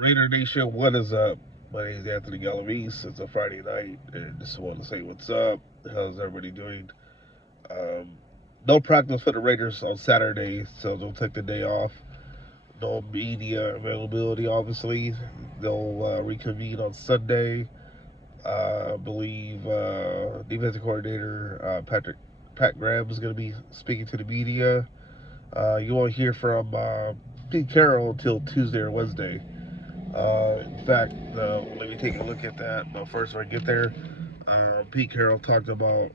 Raider Nation, what is up? My name is Anthony Galavis. It's a Friday night, and just want to say what's up. How's everybody doing? Um, no practice for the Raiders on Saturday, so they'll take the day off. No media availability, obviously. They'll reconvene on Sunday. I believe defensive coordinator Pat Graham is going to be speaking to the media. You won't hear from Pete Carroll until Tuesday or Wednesday. In fact, let me take a look at that. But first, when I get there, Pete Carroll talked about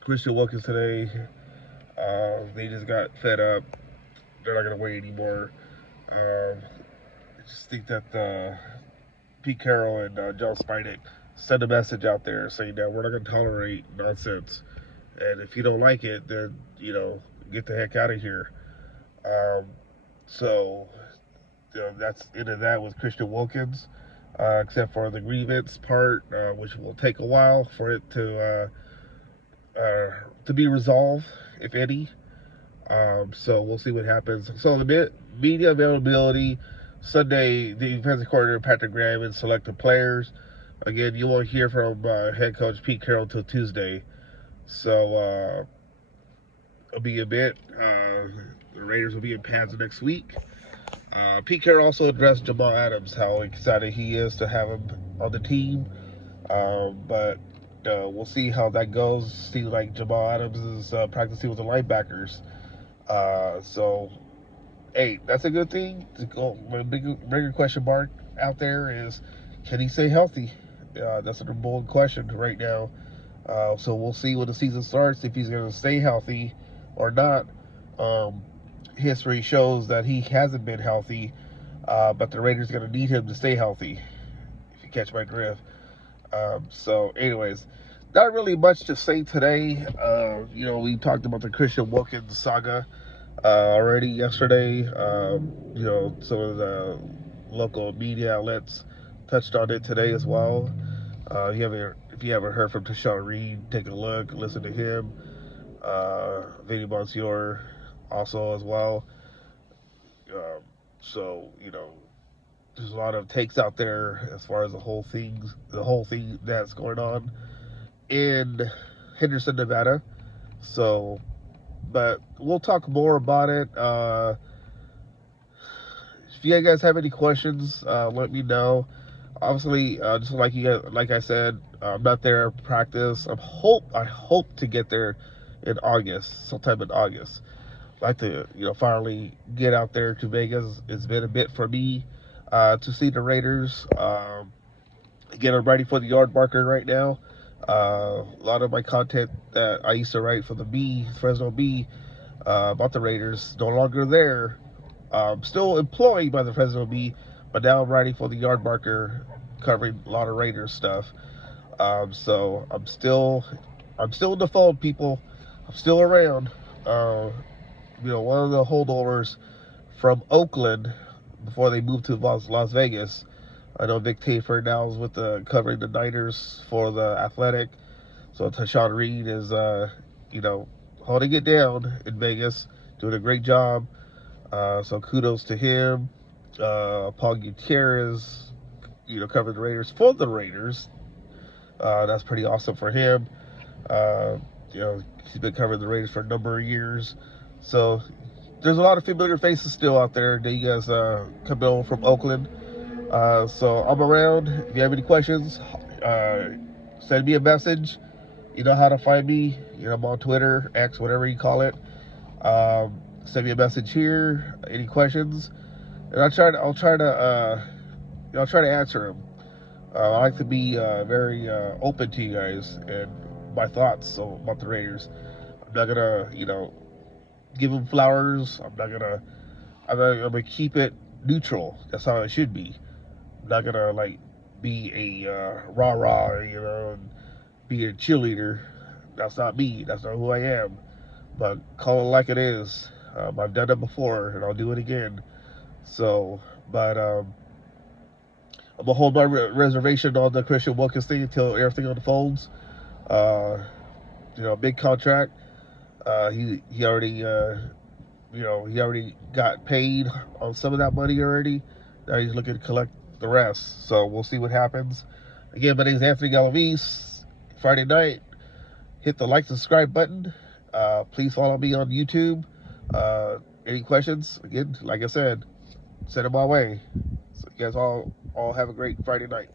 Christian Wilkins today. They just got fed up. They're not going to wait anymore. I just think that Pete Carroll and John Spidey sent a message out there saying that we're not going to tolerate nonsense. And if you don't like it, then, get the heck out of here. Um, so, that's into that with Christian Wilkins. Except for the grievance part, which will take a while for it to be resolved, if any. So we'll see what happens. So the media availability Sunday, the defensive coordinator Patrick Graham and selected players. Again, you won't hear from head coach Pete Carroll until Tuesday. So it'll be a bit. The Raiders will be in pads next week. Pete Carroll also addressed Jamal Adams, how excited he is to have him on the team. But we'll see how that goes. Seems like Jamal Adams is practicing with the linebackers. So, hey, that's a good thing. The bigger question mark out there is, can he stay healthy? That's a bold question right now. So we'll see when the season starts if he's going to stay healthy or not. History shows that he hasn't been healthy, but the Raiders are going to need him to stay healthy, if you catch my drift. So, anyways, not really much to say today. We talked about the Christian Wilkins saga already yesterday. Some of the local media outlets touched on it today as well. If you haven't heard from Tashawn Reed, take a look, listen to him. Vinny Monsieur also as well. Um, so, there's a lot of takes out there as far as the whole thing that's going on in Henderson, Nevada. So, but we'll talk more about it. If you guys have any questions, let me know. Obviously, just like I said, I'm not there at practice. I hope to get there in August, sometime in August. I'd like to, finally get out there to Vegas. It's been a bit for me to see the Raiders. Again, I'm writing for the Yard Marker right now. A lot of my content that I used to write for the Fresno Bee, about the Raiders, no longer there. Still employed by the Fresno Bee, but now I'm writing for the Yard Marker, covering a lot of Raiders stuff. So I'm still in the fold, people. I'm still around. One of the holdovers from Oakland before they moved to Las Vegas. I know Vic Tafur now is with covering the Niners for the Athletic. So Tashawn Reed is, holding it down in Vegas, doing a great job. So kudos to him. Paul Gutierrez, covering the Raiders for the Raiders. That's pretty awesome for him. Uh, he's been covering the Raiders for a number of years. So there's a lot of familiar faces still out there that you guys coming over from Oakland. So I'm around. If you have any questions, send me a message. You know how to find me. I'm on Twitter, X, whatever you call it. Send me a message here. Any questions, and I'll try to answer them. I like to be very open to you guys and my thoughts about the Raiders. I'm not gonna, give them flowers. I'm gonna keep it neutral. That's how it should be. I'm not gonna be a rah rah, and be a cheerleader. That's not me. That's not who I am. But call it like it is. I've done it before, and I'll do it again. So, but I'm gonna hold my reservation on the Christian Wilkins thing until everything unfolds. Uh, big contract. He already he already got paid on some of that money already. Now he's looking to collect the rest. So we'll see what happens. Again, my name is Anthony Galavis. Friday night, hit the like, subscribe button. Please follow me on YouTube. Any questions? Again, like I said, send them my way. So you guys all have a great Friday night.